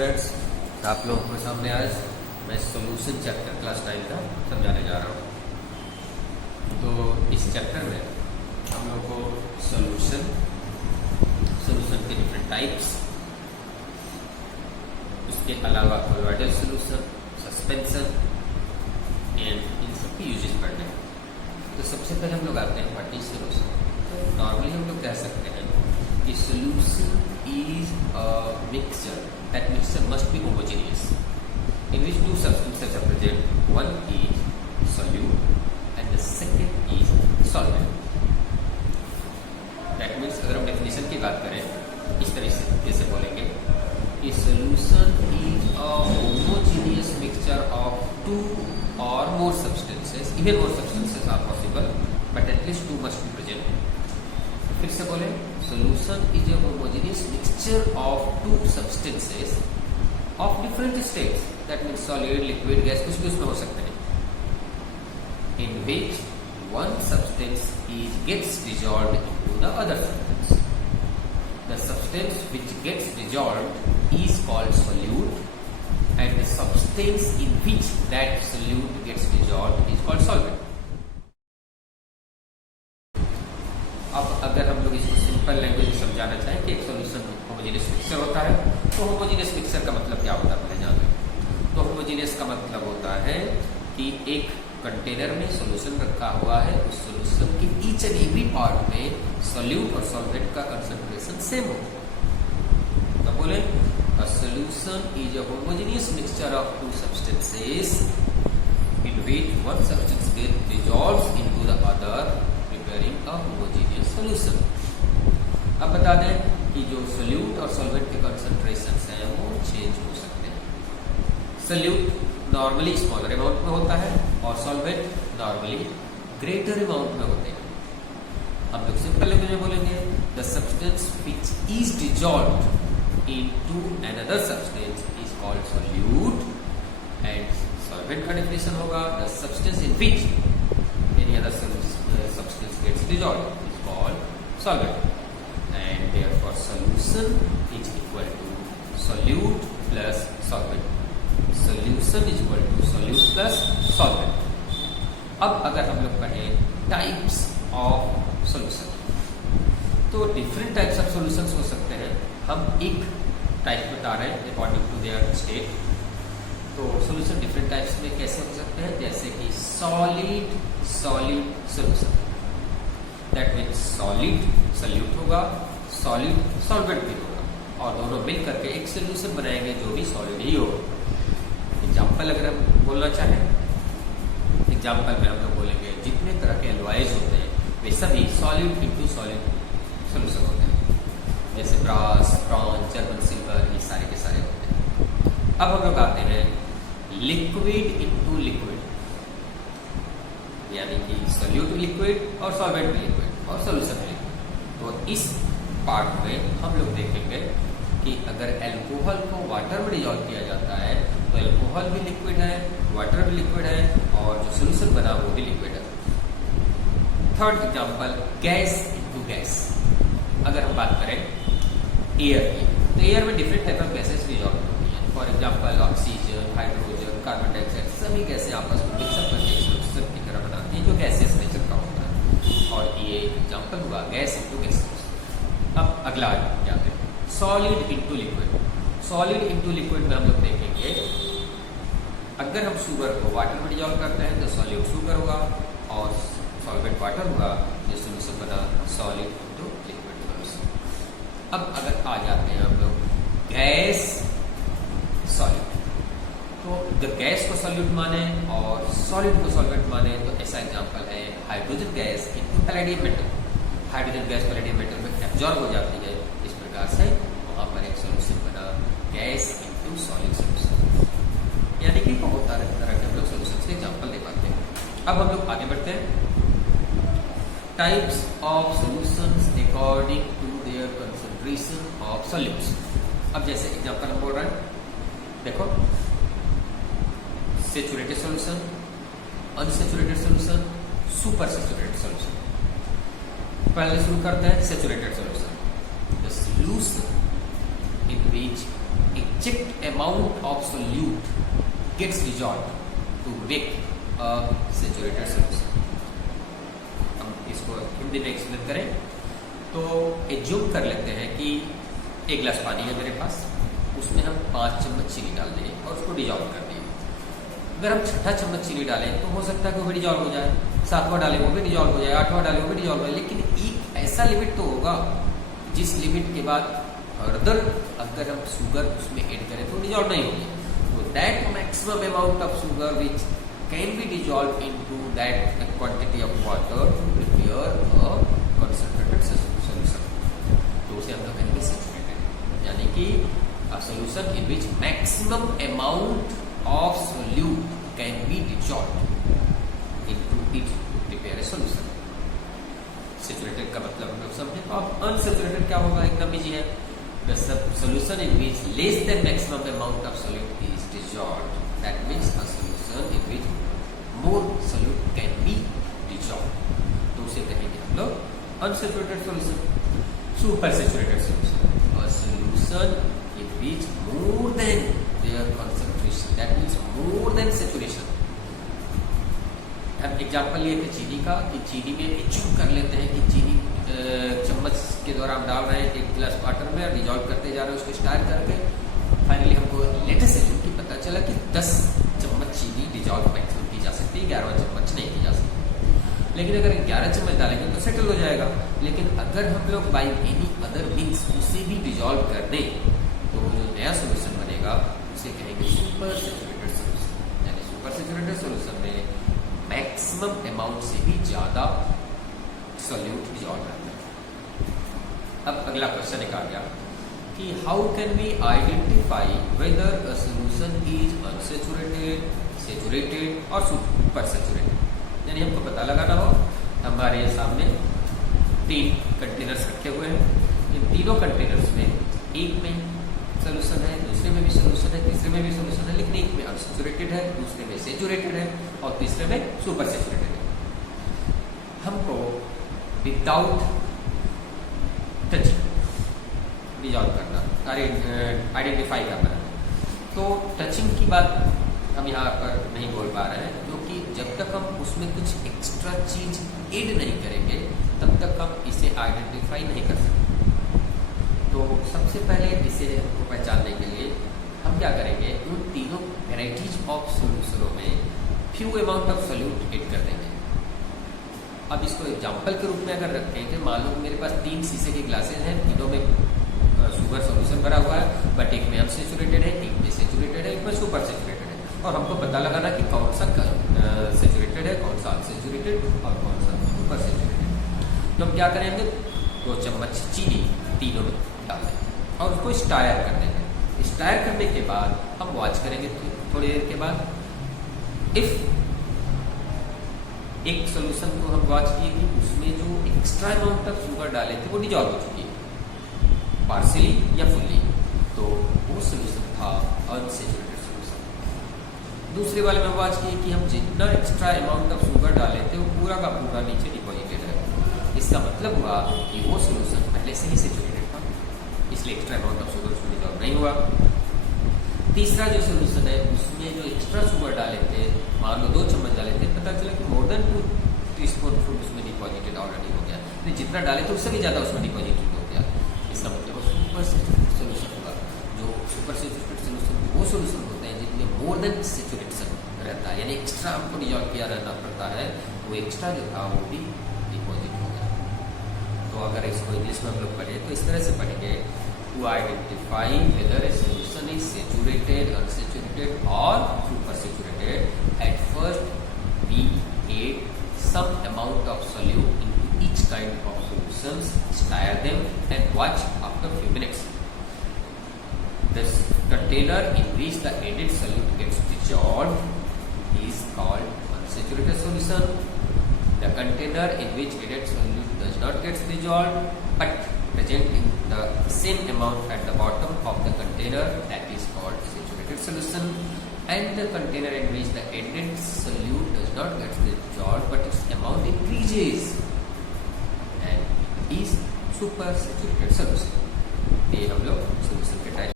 Students, आप लोगों के सामने आज मैं सॉल्यूशन चैप्टर क्लास 9 का समझाने जा रहा हूँ। तो इस चैप्टर में हम लोग को सॉल्यूशन के डिफरेंट टाइप्स, उसके अलावा colloidal solution, suspension and in सब की यूजेस पढ़ने हैं। तो सबसे पहले हम लोग आते हैं व्हाट इज सॉल्यूशन। तो नॉर्मली हम लोग कह सकते हैं कि solution is a mixture. That mixture must be homogeneous, in which two substances are present. One is solute and the second is solvent. That means अगर हम definition की बात करें इस तरह से कैसे बोलेंगे कि solution is a homogeneous mixture of two or more substances. Even more substances are possible, but at least two must be present. फिर से बोले, solution is a homogeneous mixture of two substances of different states. That means solid, liquid, gas, कुछ भी उसमें हो सकते हैं. In which one substance gets dissolved into the other substance. The substance which gets dissolved is called solute, and the substance in which that solute gets dissolved is called solvent. अब अगर हम लोग इसको सिंपल लैंग्वेज में समझाना चाहें कि एक सॉल्यूशन होमोजेनियस मिक्सचर होता है, तो होमोजेनियस मिक्सचर का मतलब क्या होता है पहले जान लें। तो होमोजेनियस का मतलब होता है कि एक कंटेनर में सॉल्यूशन रखा हुआ है, उस सॉल्यूशन के ईच एंड एवरी पार्ट में सॉल्यूट और सॉल्वेंट का कंसंट्रेशन सेम हो। तो बोले a solution is a homogeneous mixture of two substances in which one substance get dissolves into the other preparing a homogeneous solution. अब बता दें कि जो सोल्यूट और सॉल्वेंट के कंसंट्रेशन हैं वो चेंज हो सकते हैं। सोल्यूट नॉर्मली स्मॉलर अमाउंट में होता है और सॉल्वेंट नॉर्मली ग्रेटर अमाउंट में होते हैं। हम लोग सिंपल लैंग्वेज में बोलेंगे the substance which is dissolved into another substance is called solute, and solvent का डेफिनेशन होगा the substance in which any other substance gets dissolved is called solvent, and therefore solution is equal to solute plus solvent. Solution is equal to solute plus solvent. अब अगर हम लोग पढ़ें types of solution, तो different types of solutions हो सकते हैं। हम एक टाइप बता रहे हैं अकॉर्डिंग टू देयर स्टेट। तो सॉल्यूशन डिफरेंट टाइप्स में कैसे हो सकते हैं, जैसे कि solid solution. That means solid solute होगा, सॉलिड सॉल्वेंट भी होगा, और दोनों मिल करके एक सॉल्यूशन बनाएंगे जो भी सॉलिड ही होगा। एग्जाम्पल अगर हम बोलना चाहें, एग्जाम्पल में हम लोग बोलेंगे जितने तरह के एलॉयज होते हैं वे सभी सॉलिड इनटू सॉलिड सॉल्यूशन होते हैं, जैसे ब्रास, ब्रॉन्ज, जर्मन सिल्वर, ये सारे के सारे होते हैं। अब हम लोग आते हैं लिक्विड इनटू लिक्विड, यानी कि सोल्यूट लिक्विड और सॉल्वेंट भी लिक्विड और सॉल्यूशन भी लिक्विड। तो इस पार्ट में हम लोग देखेंगे कि अगर अल्कोहल को वाटर में डिसॉल्व किया जाता है तो अल्कोहल भी लिक्विड है, वाटर भी लिक्विड है, और जो सॉल्यूशन बना वो भी लिक्विड है। Third example gas into gas. अगर हम बात करें एयर की, तो एयर में different type of gases dissolve होती हैं। For example oxygen, hydrogen, carbon dioxide, सभी गैसें आपस में मिक्सअप करके सॉल्यूशन की तरह बनाती हैं जो गैसेस नेचर का होता है। और ये एग्जांपल हुआ गैस इनटू गैस। अब अगला जाते हैं solid into liquid. Solid into liquid में हम लोग देखेंगे अगर हम शुगर को वाटर में डिसॉल्व करते हैं तो सॉलिड शुगर होगा और सॉल्वेंट वाटर होगा, जो सॉल्यूशन बना सॉलिड इनटू लिक्विड सॉल्यूशन। अब अगर आ जाते हैं हम लोग गैस सॉलिड, तो जब गैस को सॉल्यूट माने और सॉलिड को सॉल्वेंट माने तो ऐसा एग्जांपल है hydrogen gas into palladium metal. Hydrogen gas palladium metal में एब्जॉर्ब हो जाती है, इस प्रकार से वहां पर एक सॉल्यूशन बना गैस इनटू सॉलिड सॉल्यूशन। यानी कि बहुत तरह के हम लोग सॉल्यूशन के एग्जांपल दे पाते हैं। अब हम लोग आगे बढ़ते हैं types of solutions according to their concentration of solutes. अब जैसे एग्जांपल हम बोल रहे हैं, देखो saturated solution, unsaturated solution, supersaturated solution. पहले शुरू करते हैं saturated solution. The solution in which a exact amount of solute gets dissolved to make a saturated solution. हम इसको हिंदी में एक्सप्लेन करें तो एज्यूम कर लेते हैं कि एक गिलास पानी है मेरे पास, उसमें हम 5 चम्मच चीनी डाल दें और उसको डिजॉल्व कर दिए। अगर हम 6ठा चम्मच चीनी डालें तो हो सकता है कि वो भी डिजॉल्व हो जाए, 7वां डालें वो भी डिजॉल्व हो जाए, 8वां डालें वो भी डिजॉल्व हो जाए, लेकिन एक ऐसा लिमिट तो होगा जिस लिमिट के बाद फर्दर अगर हम शुगर उसमें ऐड करें तो डिजॉल्व नहीं होगी। तो that maximum amount of sugar which can be dissolve into that quantity of water to prepare a concentrated solution, तो उसे हम लोग कहेंगे सैचुरेटेड, यानी कि a solution in which maximum amount of solute can be dissolved into it to prepare a solution. Saturated का मतलब हम लोग समझे। अब unsaturated क्या होगा, एकदम इजी है। The solution in which less than maximum amount of solute is dissolved, that means a solution in which more solute can be dissolved, तो उसे कहेंगे हम लोग unsaturated solution। Supersaturated solution, a solution in which more than their concentration, that means more than saturation। हम example लिए थे चीनी का, कि चीनी में एज्यूम कर लेते हैं कि चीनी चम्मच के द्वारा हम डाल रहे हैं एक गिलास वाटर में और डिजॉल्व करते जा रहे हैं उसको स्टार करके, फाइनली हमको लेटेस्ट एज्यूम की पता चला कि 10 चम्मच चीनी डिजॉल्व मैक्सिमम की जा सकती है, 11वां चम्मच नहीं की जा सकती। लेकिन अगर 11 चम्मच डालेंगे तो सेटल हो जाएगा, लेकिन अगर हम लोग बाई एनी अदर मीन्स उसे भी डिजॉल्व कर दें तो जो नया सोल्यूशन बनेगा उसे कहेंगे सुपर सैचुरेटेड सोल्यूशन। यानी सुपर सैचुरेटेड सोल्यूशन में मैक्सिमम अमाउंट से भी ज्यादा सॉल्यूट डिजॉल्व रहता है। अब अगला क्वेश्चन एक आ गया कि how can we identify whether a solution is unsaturated, saturated और सुपर सैचुरेटेड। यानी हमको पता लगाना हो, हमारे सामने 3 कंटेनर्स रखे हुए हैं, इन तीनों कंटेनर्स में एक में सोल्यूशन है, दूसरे में भी सोल्यूशन है, तीसरे में भी सोल्यूशन है, लेकिन एक में अनसैचुरेटेड है, दूसरे में सैचुरेटेड है और तीसरे में सुपर सैचुरेटेड है। हमको विदाउट टचिंग डिजॉल्व करना, आइडेंटिफाई करना है। तो टचिंग की बात हम यहाँ पर नहीं बोल पा रहे हैं, क्योंकि जब तक हम उसमें कुछ एक्स्ट्रा चीज ऐड नहीं करेंगे तब तक हम इसे आइडेंटिफाई नहीं कर सकते। तो सबसे पहले इसे हमको पहचानने के लिए हम क्या करेंगे, उन तीनों वेराइटीज ऑफ सोल्यूशनों में few amount of solute add कर देंगे। अब इसको एग्जांपल के रूप में अगर रखें कि मान लो मेरे पास 3 शीशे के ग्लासेस हैं, तीनों में शुगर सोल्यूशन भरा हुआ है, बट एक में अनसैचुरेटेड है, एक में सैचुरेटेड है, एक में सुपर सैचुरेटेड है, और हमको पता लगाना कि कौन सा सैचुरेटेड है, कौन सा अनसैचुरेटेड और कौन सा सुपर सैचुरेटेड है। तो हम क्या करेंगे, 2 चम्मच चीनी तीनों में डाल देंगे और उसको स्टायर कर देंगे। स्टायर करने के बाद हम वॉच करेंगे थोड़ी देर के बाद, इफ एक सोल्यूशन को हम वॉच किए कि उसमें जो एक्स्ट्रा अमाउंट ऑफ शुगर डाले थे वो डिजॉल्व हो चुकी है पार्शियली या फुल्ली, तो वो सोल्यूशन था अनसैचुरेटेड सोल्यूशन। दूसरे वाले में वॉच किए कि हम जितना एक्स्ट्रा अमाउंट ऑफ शुगर डाले थे वो पूरा का पूरा नीचे डिपॉजिटेड है, इसका मतलब हुआ कि वो सोल्यूशन पहले से ही सैचुरेटेड था, इसलिए एक्स्ट्रा अमाउंट ऑफ शुगर उसमें डिजॉल्व नहीं हुआ। तीसरा जो सोल्यूशन है उसमें जो एक्स्ट्रा शुगर डाले थे, मान लो 2 चम्मच डाले थे, पता चला कि मोर देन 2 टीस्पून फूड उसमें डिपॉजिटेड ऑलरेडी हो गया, तो जितना डाले थे उससे भी ज़्यादा उसमें डिपॉजिटेड हो गया, इसका मतलब सुपर सैचुरेटेड सोल्यूशन होगा। जो सुपर सैचुरेटेड सोल्यूशन वो सोल्यूशन होते हैं जिनमें मोर देन सैचुरेशन रहता है, यानी एक्स्ट्रा हमको डिजॉल्व किया रहना पड़ता है, वो एक्स्ट्रा जो था वो भी डिपॉजिट हो गया। तो अगर इसको इंग्लिश में हम लोग पढ़े तो इस तरह से पढ़ेंगे, to identify whether a solution is saturated, unsaturated or supersaturated, at first we add some amount of solute into each kind of solutions, stir them and watch after few minutes. This container in which the added solute gets dissolved is called unsaturated solution. The container in which added solute does not get dissolved but present in the same amount at the bottom of the container, that is called saturated solution. And the container in which the added solute does not get dissolved but its amount increases and is super saturated solution. ये हम लोग solution के type